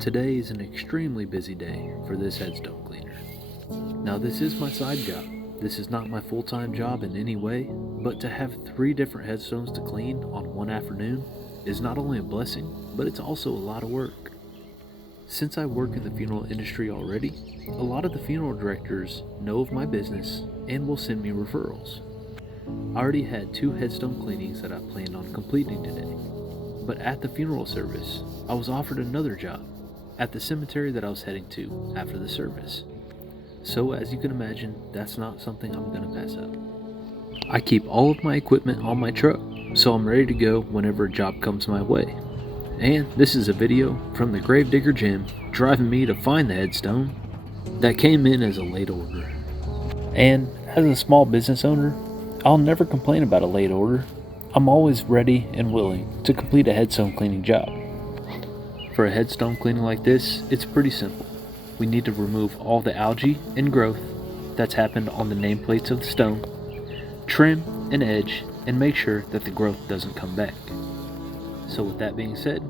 Today is an extremely busy day for this headstone cleaner. Now, this is my side job. This is not my full-time job in any way, but to have 3 different headstones to clean on one afternoon is not only a blessing, but it's also a lot of work. Since I work in the funeral industry already, a lot of the funeral directors know of my business and will send me referrals. I already had 2 headstone cleanings that I planned on completing today, but at the funeral service, I was offered another job at the cemetery that I was heading to after the service. So, as you can imagine, that's not something I'm going to pass up. I keep all of my equipment on my truck, so I'm ready to go whenever a job comes my way. And this is a video from the Gravedigger Jim driving me to find the headstone that came in as a late order. And as a small business owner, I'll never complain about a late order. I'm always ready and willing to complete a headstone cleaning job. For a headstone cleaning like this, it's pretty simple. We need to remove all the algae and growth that's happened on the nameplates of the stone, trim and edge, and make sure that the growth doesn't come back. So with that being said,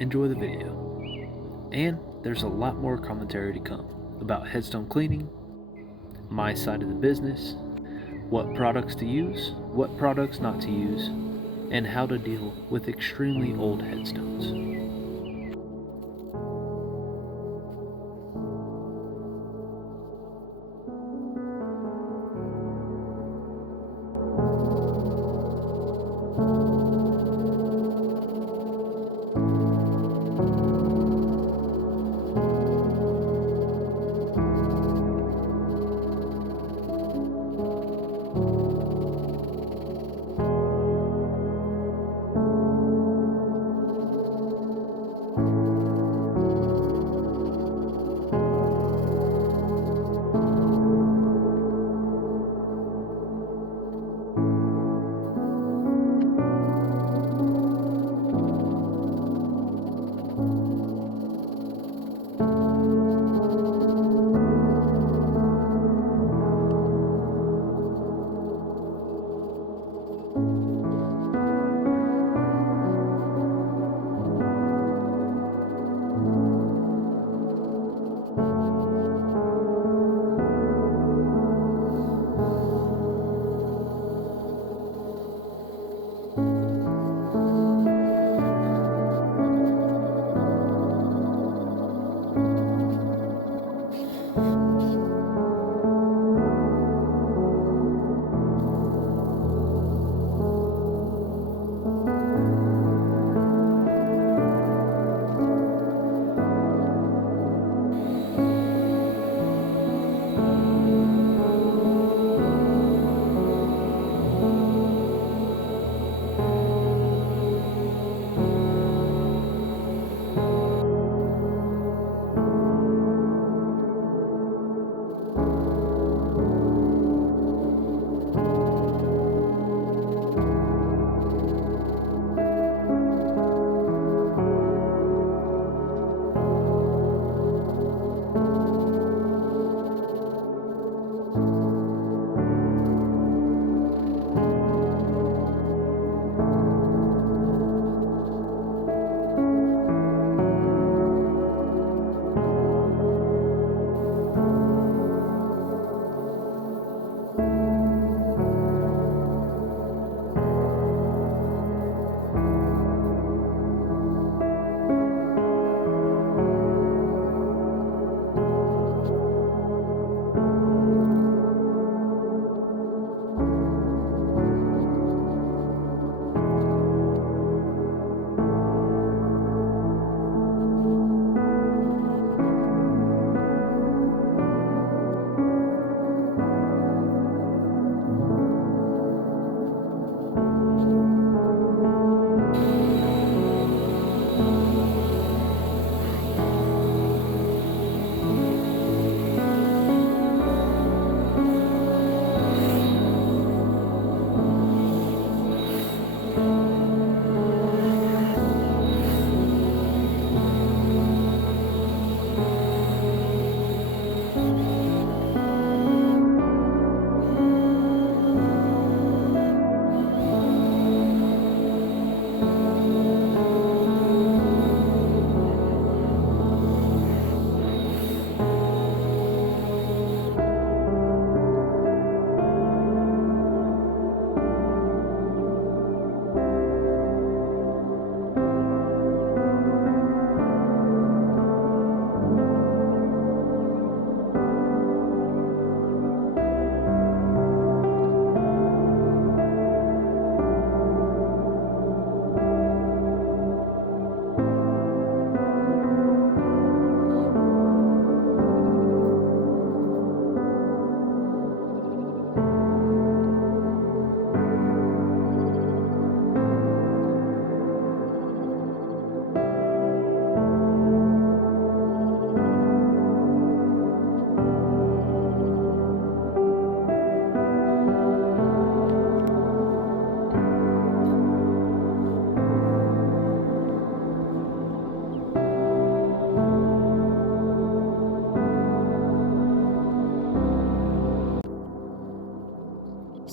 enjoy the video. And there's a lot more commentary to come about headstone cleaning, my side of the business, what products to use, what products not to use, and how to deal with extremely old headstones.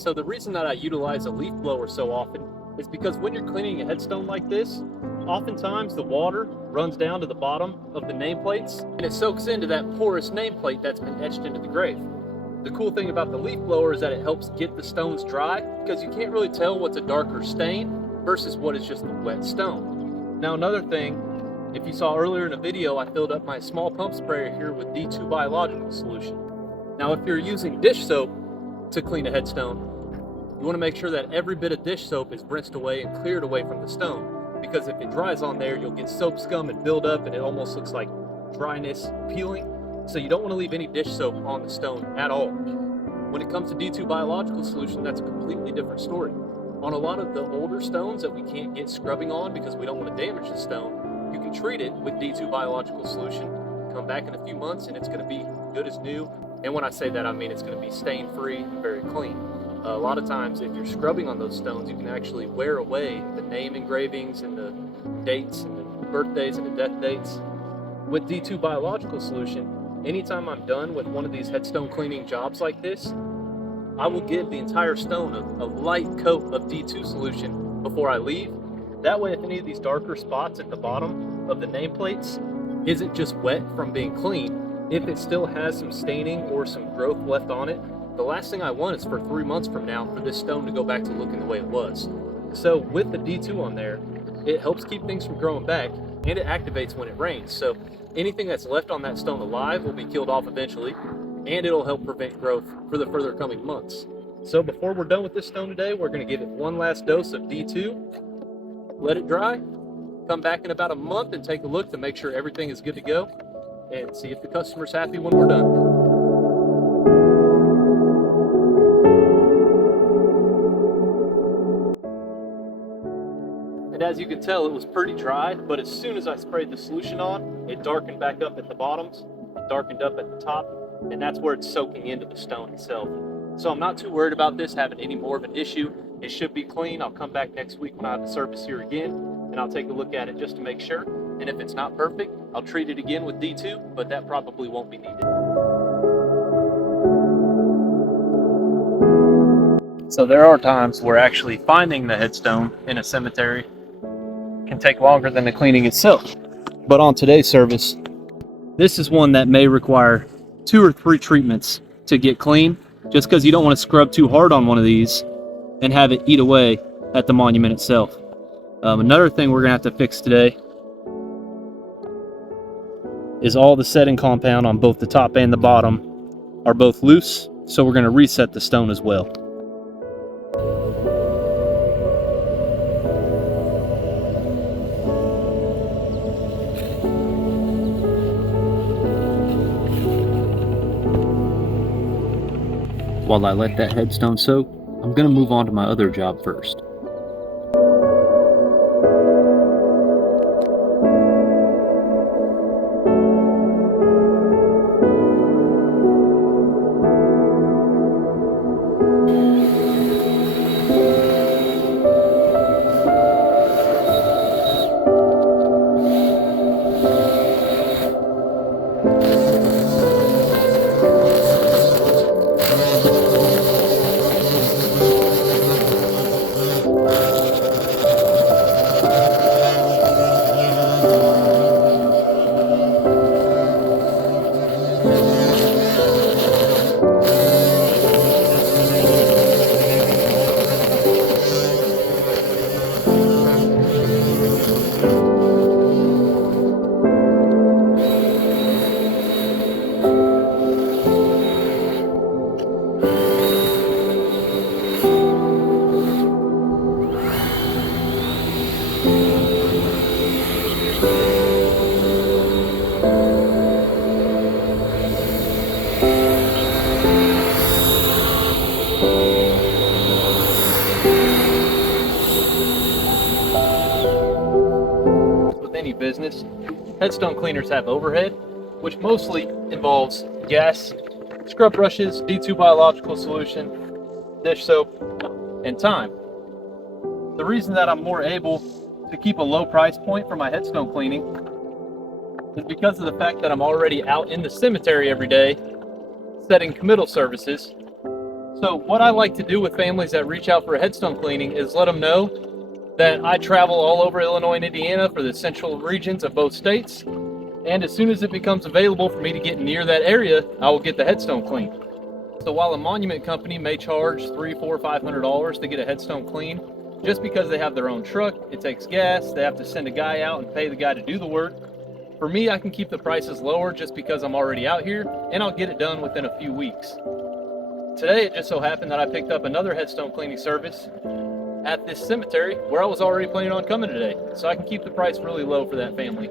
So the reason that I utilize a leaf blower so often is because when you're cleaning a headstone like this, oftentimes the water runs down to the bottom of the nameplates and it soaks into that porous nameplate that's been etched into the grave. The cool thing about the leaf blower is that it helps get the stones dry, because you can't really tell what's a darker stain versus what is just a wet stone. Now another thing, if you saw earlier in the video, I filled up my small pump sprayer here with D2 biological solution. Now if you're using dish soap to clean a headstone, you want to make sure that every bit of dish soap is rinsed away and cleared away from the stone, because if it dries on there, you'll get soap scum and build up and it almost looks like dryness peeling. So you don't want to leave any dish soap on the stone at all. When it comes to D2 biological solution, that's a completely different story. On a lot of the older stones that we can't get scrubbing on because we don't want to damage the stone, you can treat it with D2 biological solution, come back in a few months and it's going to be good as new. And when I say that, I mean it's going to be stain free and very clean. A lot of times if you're scrubbing on those stones, you can actually wear away the name engravings and the dates and the birthdays and the death dates. With D2 biological solution, anytime I'm done with one of these headstone cleaning jobs like this, I will give the entire stone a light coat of D2 solution before I leave. That way, if any of these darker spots at the bottom of the nameplates isn't just wet from being cleaned, if it still has some staining or some growth left on it, the last thing I want is for 3 months from now for this stone to go back to looking the way it was. So with the D2 on there, it helps keep things from growing back, and it activates when it rains. So anything that's left on that stone alive will be killed off eventually, and it'll help prevent growth for the further coming months. So before we're done with this stone today, we're going to give it one last dose of D2, let it dry, come back in about a month and take a look to make sure everything is good to go, and see if the customer's happy when we're done. And as you can tell, it was pretty dry, but as soon as I sprayed the solution on, it darkened back up at the bottoms, it darkened up at the top, and that's where it's soaking into the stone itself. So I'm not too worried about this having any more of an issue. It should be clean. I'll come back next week when I have the service here again, and I'll take a look at it just to make sure. And if it's not perfect, I'll treat it again with D2, but that probably won't be needed. So there are times where actually finding the headstone in a cemetery can take longer than the cleaning itself. But on today's service, this is one that may require 2 or 3 treatments to get clean, just because you don't want to scrub too hard on one of these and have it eat away at the monument itself. Another thing we're going to have to fix today is all the setting compound on both the top and the bottom are both loose, so we're going to reset the stone as well. While I let that headstone soak, I'm going to move on to my other job first. Any business, headstone cleaners have overhead, which mostly involves gas, scrub brushes, D2 biological solution, dish soap, and time. The reason that I'm more able to keep a low price point for my headstone cleaning is because of the fact that I'm already out in the cemetery every day setting committal services. So what I like to do with families that reach out for a headstone cleaning is let them know that I travel all over Illinois and Indiana for the central regions of both states. And as soon as it becomes available for me to get near that area, I will get the headstone cleaned. So while a monument company may charge $300, $400, $500 to get a headstone clean, just because they have their own truck, it takes gas, they have to send a guy out and pay the guy to do the work. For me, I can keep the prices lower just because I'm already out here, and I'll get it done within a few weeks. Today, it just so happened that I picked up another headstone cleaning service at this cemetery where I was already planning on coming today, so I can keep the price really low for that family.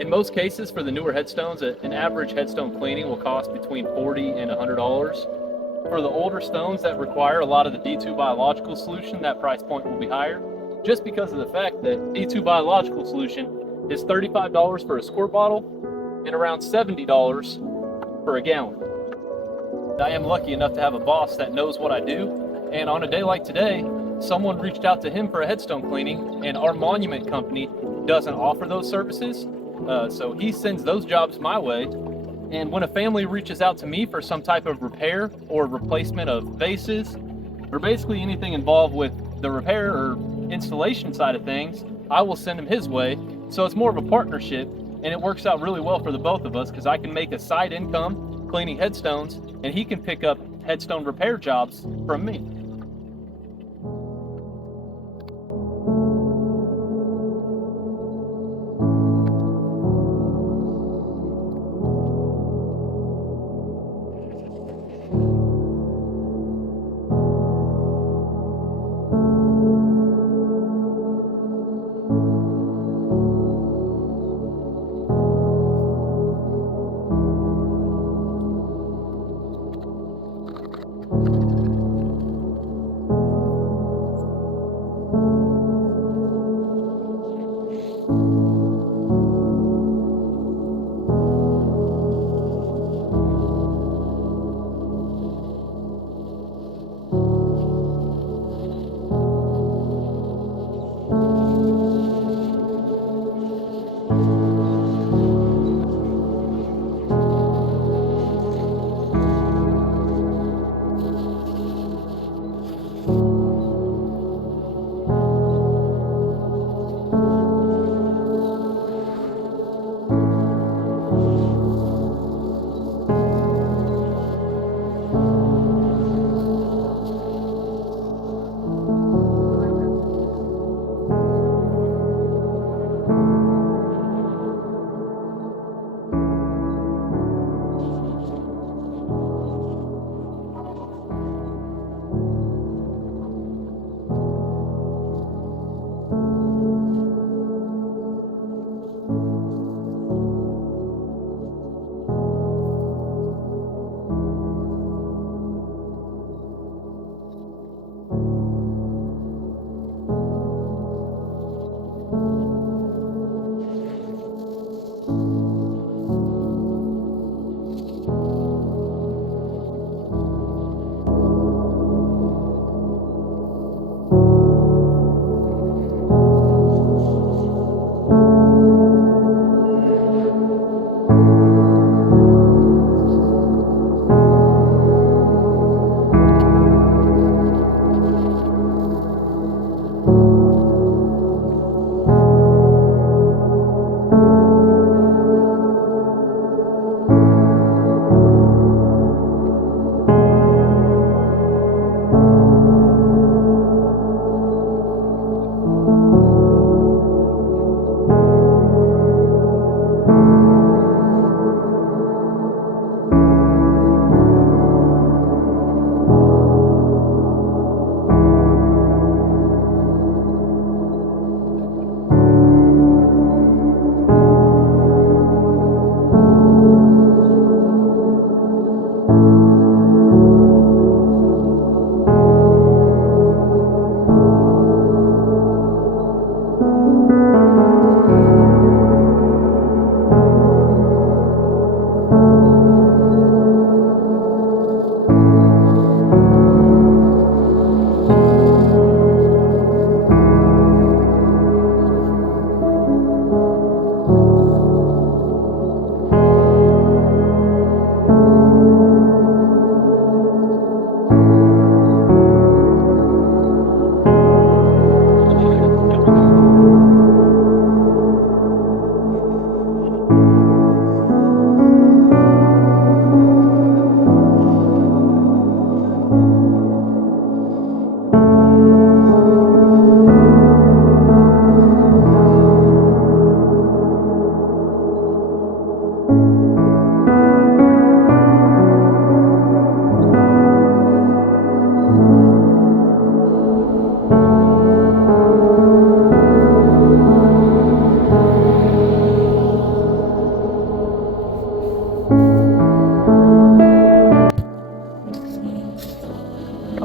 In most cases, for the newer headstones, an average headstone cleaning will cost between $40 and $100. For the older stones that require a lot of the D2 biological solution, that price point will be higher, just because of the fact that D2 biological solution is $35 for a squirt bottle and around $70 for a gallon. I am lucky enough to have a boss that knows what I do, and on a day like today, someone reached out to him for a headstone cleaning, and our monument company doesn't offer those services, so he sends those jobs my way. And when a family reaches out to me for some type of repair or replacement of vases, or basically anything involved with the repair or installation side of things, I will send him his way. So it's more of a partnership, and it works out really well for the both of us because I can make a side income cleaning headstones, and he can pick up headstone repair jobs from me.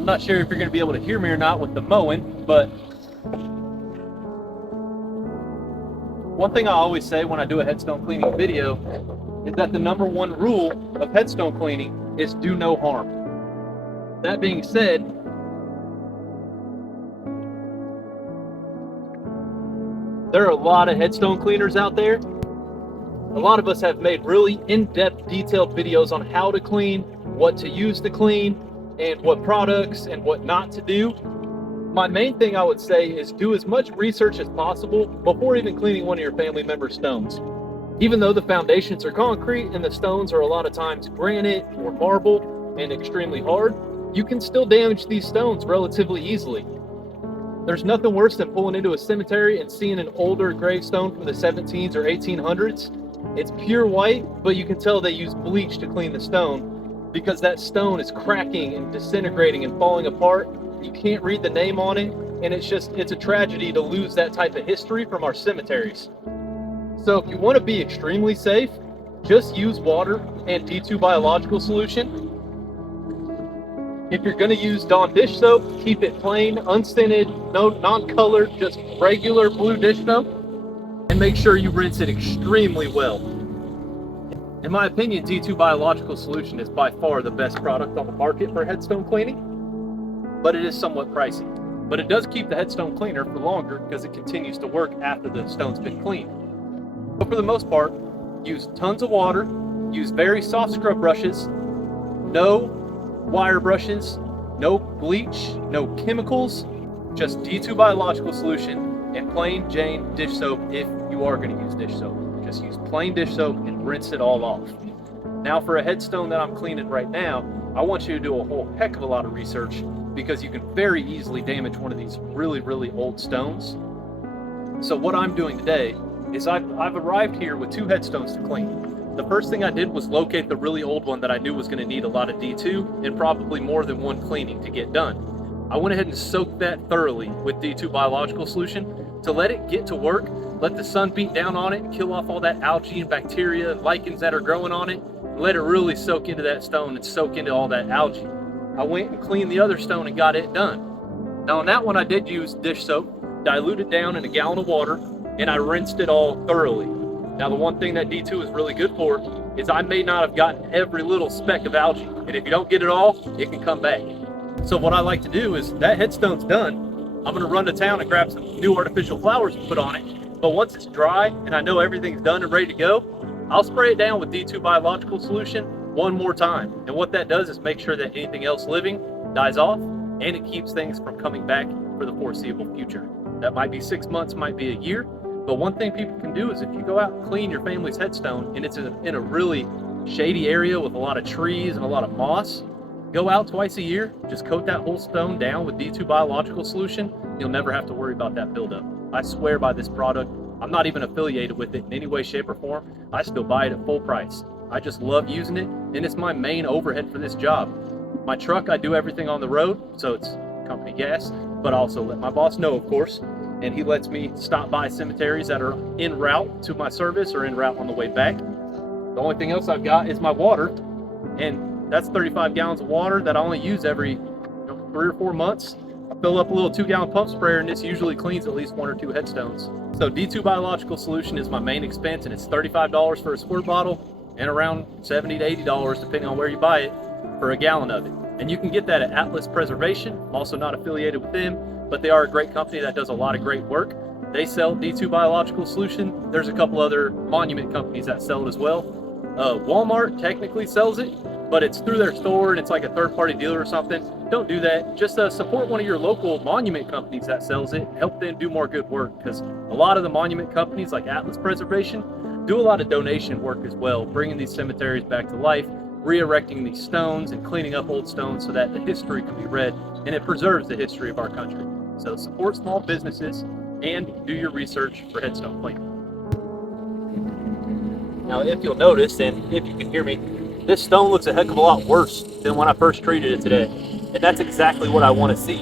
not sure if you're going to be able to hear me or not with the mowing, but one thing I always say when I do a headstone cleaning video is that the number one rule of headstone cleaning is do no harm. That being said, there are a lot of headstone cleaners out there. A lot of us have made really in-depth, detailed videos on how to clean, what to use to clean, and what products and what not to do. My main thing I would say is do as much research as possible before even cleaning one of your family member's stones. Even though the foundations are concrete and the stones are a lot of times granite or marble and extremely hard, you can still damage these stones relatively easily. There's nothing worse than pulling into a cemetery and seeing an older gravestone from the 1700s or 1800s. It's pure white, but you can tell they use bleach to clean the stone because that stone is cracking and disintegrating and falling apart. You can't read the name on it, and it's a tragedy to lose that type of history from our cemeteries. So if you want to be extremely safe, just use water and D2 biological solution. If you're going to use Dawn dish soap, keep it plain, unscented, no non-colored, just regular blue dish soap, and make sure you rinse it extremely well. In my opinion, D2 biological solution is by far the best product on the market for headstone cleaning, but it is somewhat pricey. But it does keep the headstone cleaner for longer because it continues to work after the stone's been cleaned. But for the most part, use tons of water, use very soft scrub brushes, no wire brushes, no bleach, no chemicals, just D2 biological solution and plain Jane dish soap if you are going to use dish soap. Just use plain dish soap and rinse it all off. Now for a headstone that I'm cleaning right now, I want you to do a whole heck of a lot of research because you can very easily damage one of these really, really old stones. So what I'm doing today is I've arrived here with 2 headstones to clean. The first thing I did was locate the really old one that I knew was going to need a lot of D2 and probably more than one cleaning to get done. I went ahead and soaked that thoroughly with D2 biological solution to let it get to work, let the sun beat down on it, kill off all that algae and bacteria and lichens that are growing on it, and let it really soak into that stone and soak into all that algae. I went and cleaned the other stone and got it done. Now on that one I did use dish soap, diluted down in a gallon of water, and I rinsed it all thoroughly. Now the one thing that D2 is really good for is I may not have gotten every little speck of algae, and if you don't get it all, it can come back. So what I like to do is that headstone's done, I'm gonna run to town and grab some new artificial flowers to put on it, but once it's dry and I know everything's done and ready to go, I'll spray it down with D2 biological solution one more time. And what that does is make sure that anything else living dies off, and it keeps things from coming back for the foreseeable future. That might be 6 months, might be a year, but one thing people can do is if you go out and clean your family's headstone and it's in a really shady area with a lot of trees and a lot of moss, go out twice a year, just coat that whole stone down with D2 biological solution. You'll never have to worry about that buildup. I swear by this product. I'm not even affiliated with it in any way, shape, or form. I still buy it at full price. I just love using it, and it's my main overhead for this job. My truck, I do everything on the road, so it's company gas, but I also let my boss know, of course, and he lets me stop by cemeteries that are en route to my service or en route on the way back. The only thing else I've got is my water, and that's 35 gallons of water that I only use every 3 or 4 months. I fill up a little 2-gallon pump sprayer, and this usually cleans at least 1 or 2 headstones. So D2 biological solution is my main expense, and it's $35 for a squirt bottle and around $70 to $80 depending on where you buy it for a gallon of it. And you can get that at Atlas Preservation. I'm also not affiliated with them, but they are a great company that does a lot of great work. They sell D2 biological solution. There's a couple other monument companies that sell it as well. Walmart technically sells it, but it's through their store and it's like a third-party dealer or something. Don't do that. Just support one of your local monument companies that sells it. Help them do more good work, because a lot of the monument companies like Atlas Preservation do a lot of donation work as well, bringing these cemeteries back to life, re-erecting these stones and cleaning up old stones so that the history can be read and it preserves the history of our country. So support small businesses and do your research for headstone cleaning. Now, if you'll notice, and if you can hear me, this stone looks a heck of a lot worse than when I first treated it today. And that's exactly what I want to see.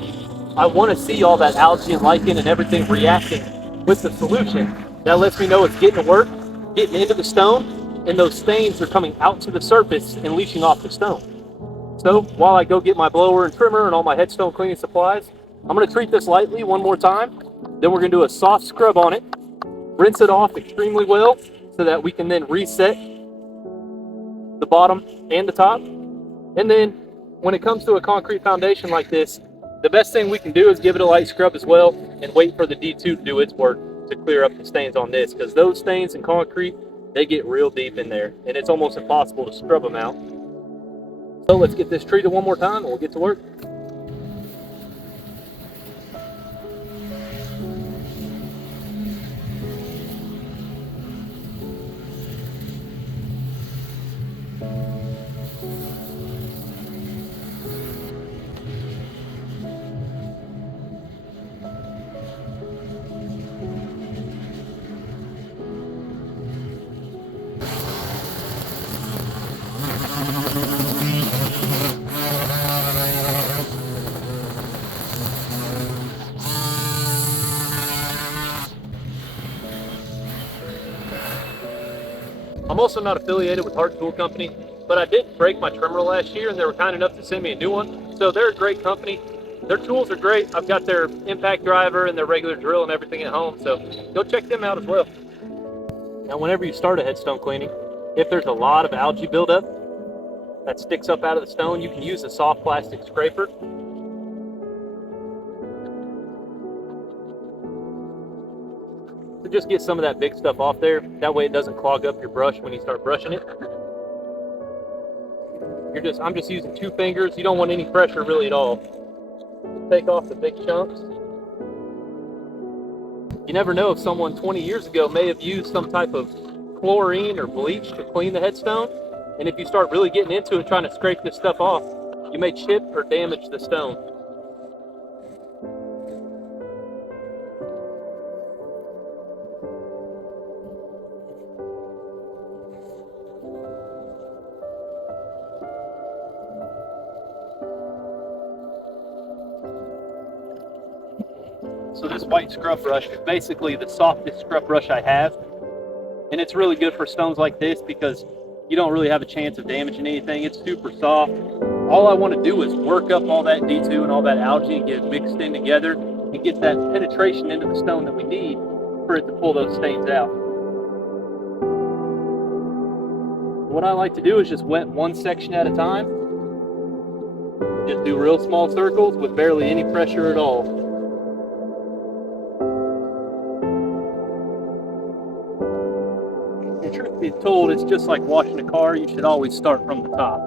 I want to see all that algae and lichen and everything reacting with the solution. That lets me know it's getting to work, getting into the stone, and those stains are coming out to the surface and leaching off the stone. So while I go get my blower and trimmer and all my headstone cleaning supplies, I'm going to treat this lightly one more time. Then we're going to do a soft scrub on it, rinse it off extremely well so that we can then reset the bottom and the top. And then when it comes to a concrete foundation like this, the best thing we can do is give it a light scrub as well and wait for the D2 to do its work to clear up the stains on this, because those stains in concrete, they get real deep in there and it's almost impossible to scrub them out. So let's get this treated one more time and we'll get to work. I'm also not affiliated with Hart Tool Company, but I did break my trimmer last year and they were kind enough to send me a new one. So they're a great company. Their tools are great. I've got their impact driver and their regular drill and everything at home, so go check them out as well. Now, whenever you start a headstone cleaning, if there's a lot of algae buildup that sticks up out of the stone, you can use a soft plastic scraper. So just get some of that big stuff off there. That way it doesn't clog up your brush when you start brushing it. I'm just using 2 fingers. You don't want any pressure really at all. Just take off the big chunks. You never know if someone 20 years ago may have used some type of chlorine or bleach to clean the headstone. And if you start really getting into it, trying to scrape this stuff off, you may chip or damage the stone. So this white scrub brush is basically the softest scrub brush I have. And it's really good for stones like this because you don't really have a chance of damaging anything. It's super soft. All I want to do is work up all that D2 and all that algae and get it mixed in together and get that penetration into the stone that we need for it to pull those stains out. What I like to do is just wet one section at a time. Just do real small circles with barely any pressure at all. And truth be told, it's just like washing a car. You should always start from the top.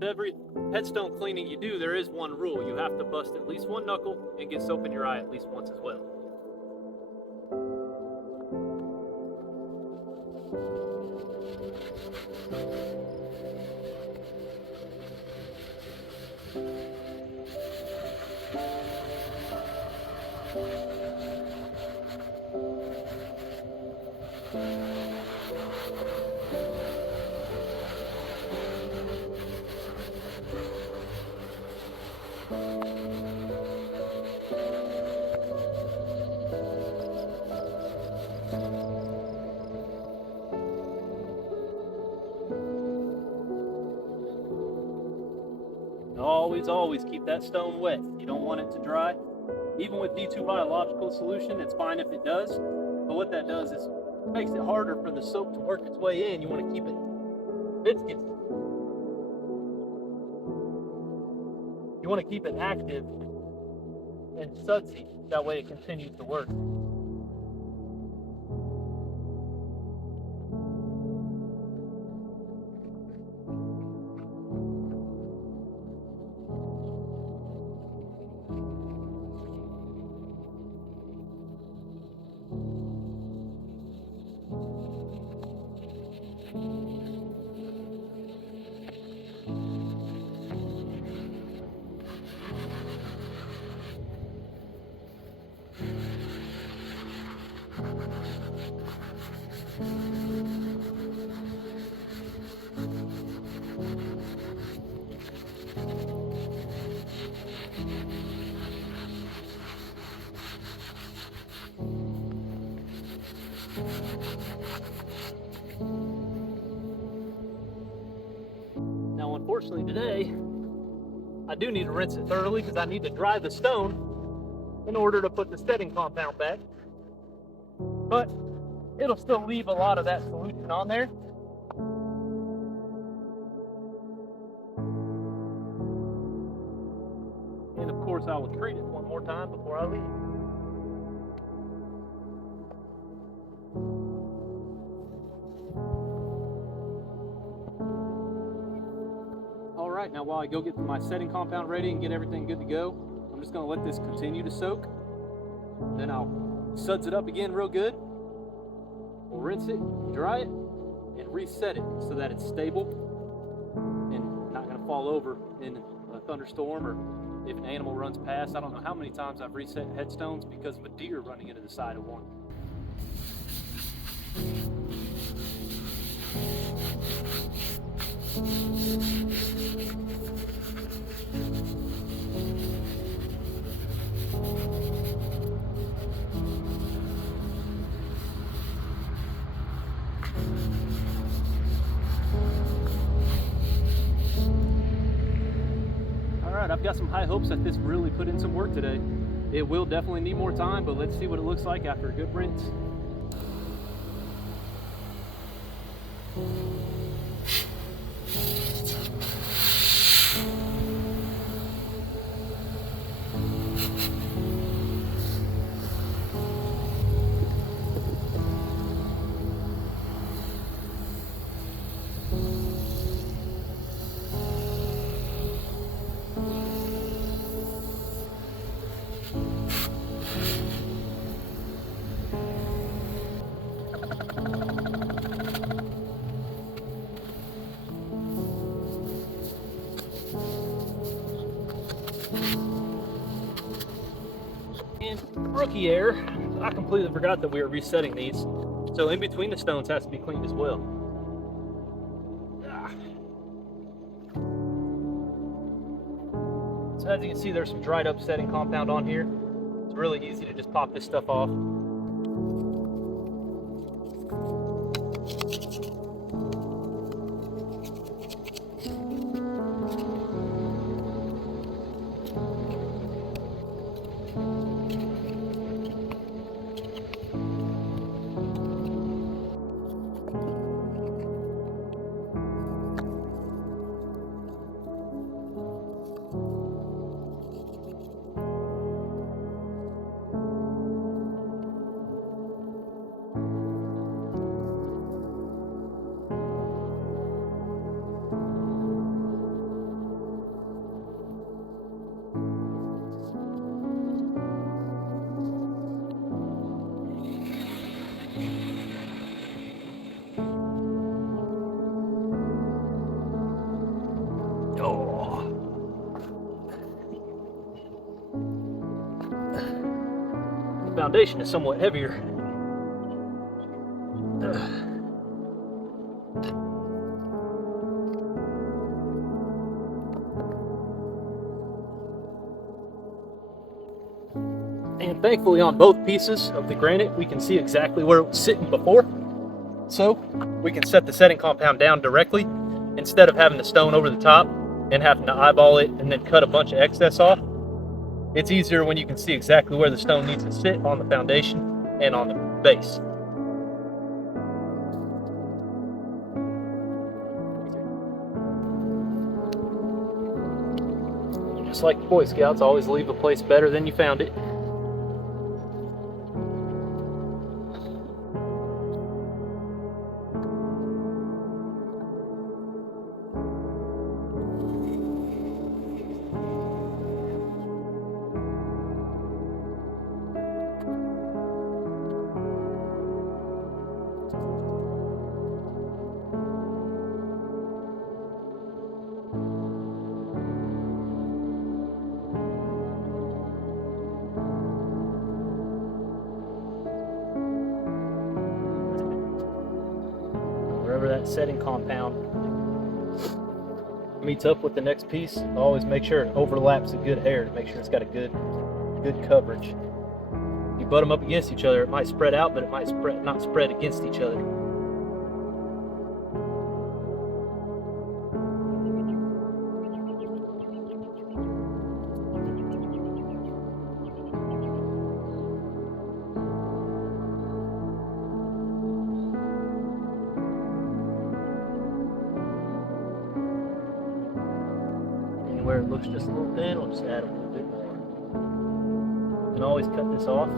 Every headstone cleaning you do, there is one rule. You have to bust at least one knuckle and get soap in your eye at least once as well. Always keep that stone wet. You don't want it to dry. Even with D2 biological solution, it's fine if it does. But what that does is it makes it harder for the soap to work its way in. You want to keep it viscous. You want to keep it active and sudsy. That way it continues to work. Now, unfortunately today, I do need to rinse it thoroughly because I need to dry the stone in order to put the setting compound back. But it'll still leave a lot of that solution on there. And of course, I will treat it one more time before I leave. All right, now while I go get my setting compound ready and get everything good to go, I'm just gonna let this continue to soak. Then I'll suds it up again real good. We'll rinse it, dry it, and reset it so that it's stable and not gonna fall over in a thunderstorm or if an animal runs past. I don't know how many times I've reset headstones because of a deer running into the side of one. Alright, I've got some high hopes that this really put in some work today. It will definitely need more time, but let's see what it looks like after a good rinse. And rookie error, I completely forgot that we were resetting these. So in between the stones has to be cleaned as well. So as you can see, there's some dried up setting compound on here. It's really easy to just pop this stuff off. The foundation is somewhat heavier. And thankfully on both pieces of the granite, we can see exactly where it was sitting before. So we can set the setting compound down directly instead of having the stone over the top and having to eyeball it and then cut a bunch of excess off. It's easier when you can see exactly where the stone needs to sit on the foundation and on the base. Just like the Boy Scouts, always leave a place better than you found it. Wherever that setting compound meets up with the next piece, always make sure it overlaps a good hair to make sure it's got a good coverage. You butt them up against each other, it might spread out, but it might not spread against each other. where it looks just a little thin, we'll just add a little bit more. You can always cut this off,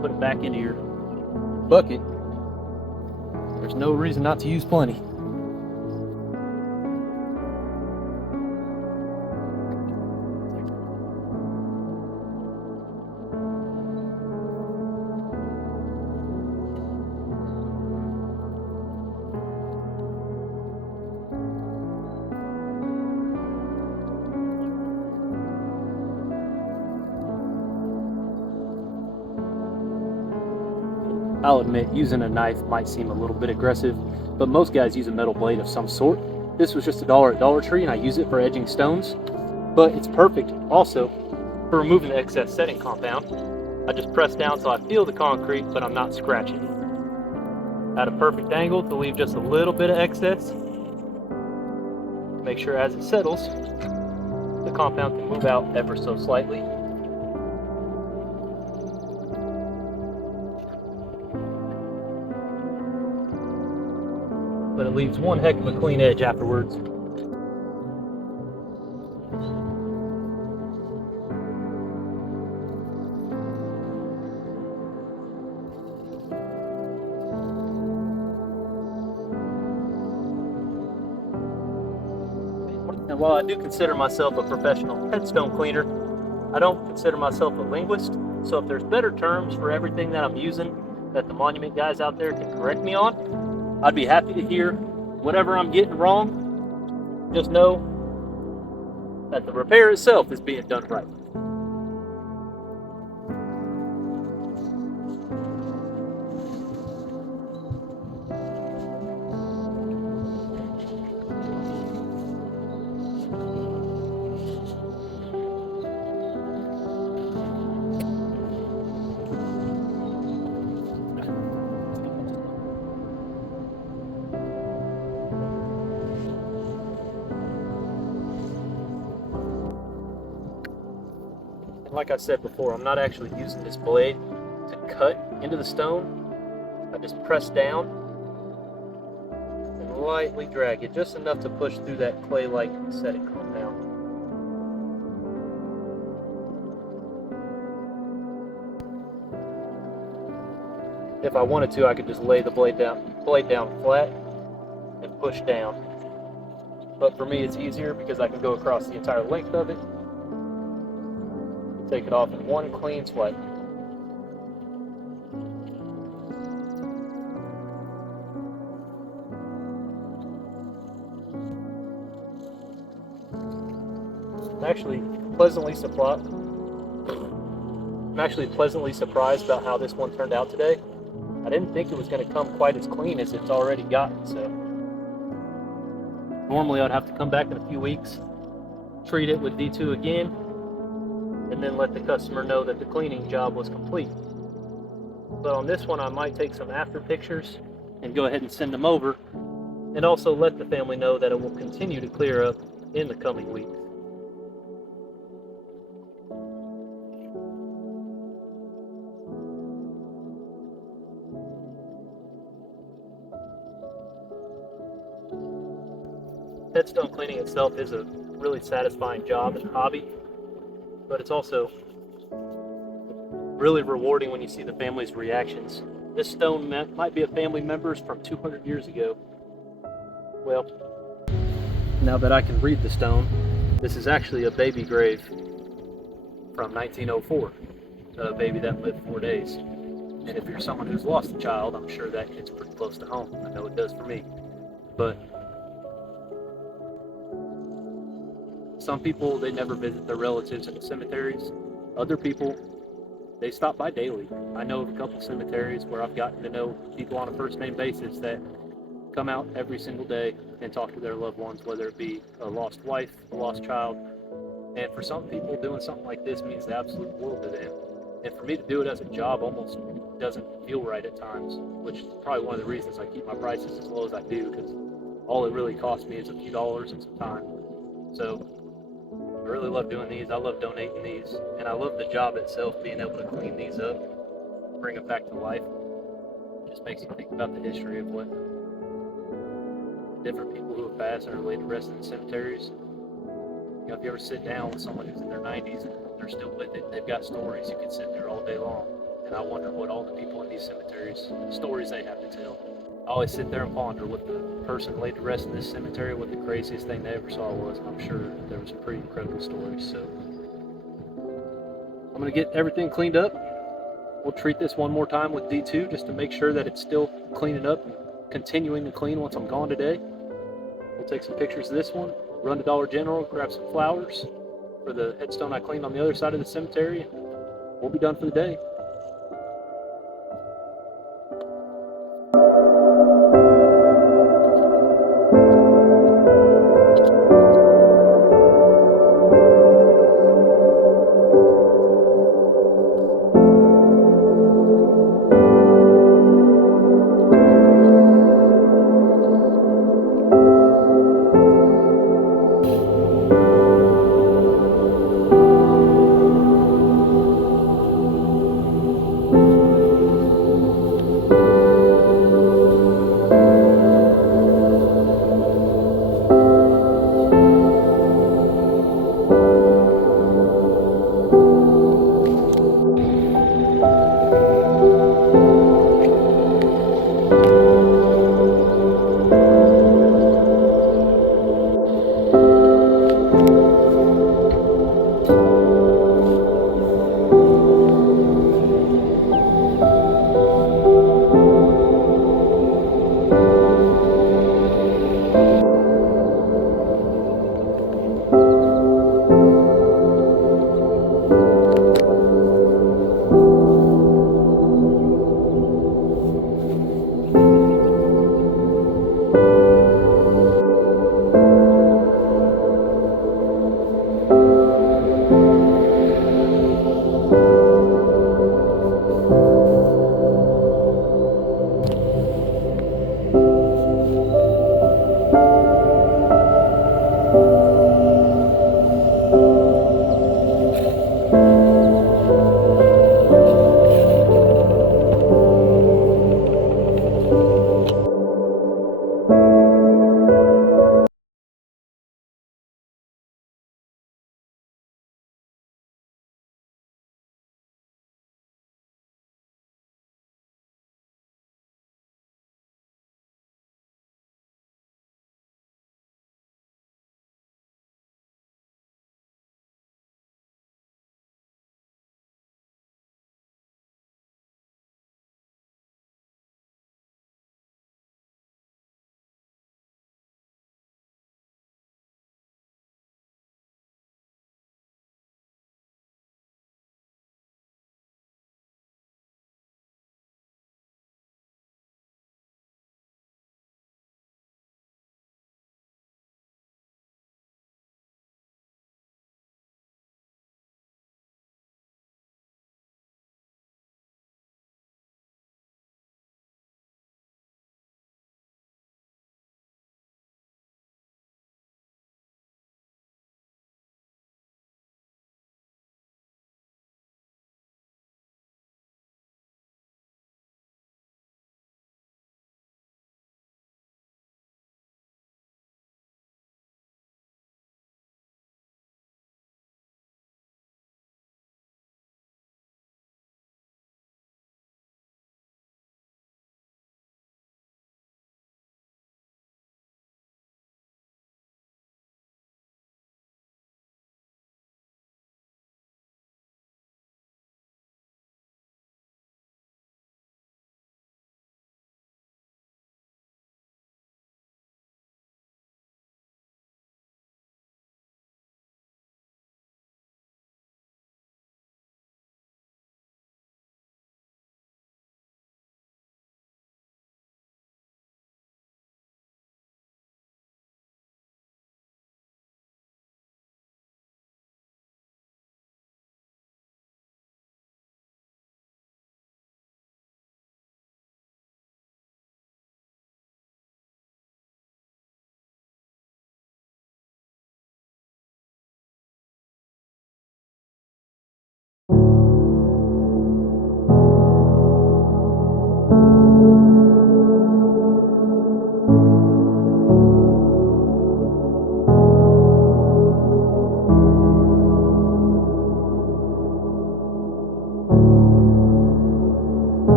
put it back into your bucket. There's no reason not to use plenty. I'll admit, using a knife might seem a little bit aggressive, but most guys use a metal blade of some sort. This was just $1 at Dollar Tree, and I use it for edging stones, but it's perfect also for removing the excess setting compound. I just press down so I feel the concrete, but I'm not scratching it. At a perfect angle to leave just a little bit of excess. Make sure as it settles, the compound can move out ever so slightly. But it leaves one heck of a clean edge afterwards. And while I do consider myself a professional headstone cleaner, I don't consider myself a linguist. So if there's better terms for everything that I'm using that the monument guys out there can correct me on, I'd be happy to hear whatever I'm getting wrong. Just know that the repair itself is being done right. Like I said before, I'm not actually using this blade to cut into the stone. I just press down and lightly drag it, just enough to push through that clay-like setting compound. If I wanted to, I could just lay the blade down flat and push down. But for me, it's easier because I can go across the entire length of it. Take it off in one clean swipe. I'm actually pleasantly surprised about how this one turned out today. I didn't think it was going to come quite as clean as it's already gotten. So normally I'd have to come back in a few weeks, treat it with D2 again, and then let the customer know that the cleaning job was complete. But on this one, I might take some after pictures and go ahead and send them over, and also let the family know that it will continue to clear up in the coming weeks. Headstone cleaning itself is a really satisfying job and hobby, but it's also really rewarding when you see the family's reactions. This stone might be a family member's from 200 years ago. Well, now that I can read the stone, this is actually a baby grave from 1904, a baby that lived 4 days. And if you're someone who's lost a child, I'm sure that hits pretty close to home. I know it does for me. But some people, they never visit their relatives in the cemeteries. Other people, they stop by daily. I know of a couple cemeteries where I've gotten to know people on a first name basis that come out every single day and talk to their loved ones, whether it be a lost wife, a lost child. And for some people, doing something like this means the absolute world to them. And for me to do it as a job almost doesn't feel right at times, which is probably one of the reasons I keep my prices as low as I do, because all it really costs me is a few dollars and some time. So I really love doing these. I love donating these, and I love the job itself, being able to clean these up, bring them back to life. It just makes you think about the history of what different people who have passed and are laid to rest in the cemeteries. You know, if you ever sit down with someone who's in their 90s and they're still with it, they've got stories. You could sit there all day long. And I wonder what all the people in these cemeteries, stories they have to tell. I always sit there and ponder what the person laid to rest in this cemetery, what the craziest thing they ever saw was. And I'm sure there were some pretty incredible stories. So I'm going to get everything cleaned up. We'll treat this one more time with D2 just to make sure that it's still cleaning up and continuing to clean once I'm gone today. We'll take some pictures of this one, run to Dollar General, grab some flowers for the headstone I cleaned on the other side of the cemetery, and we'll be done for the day.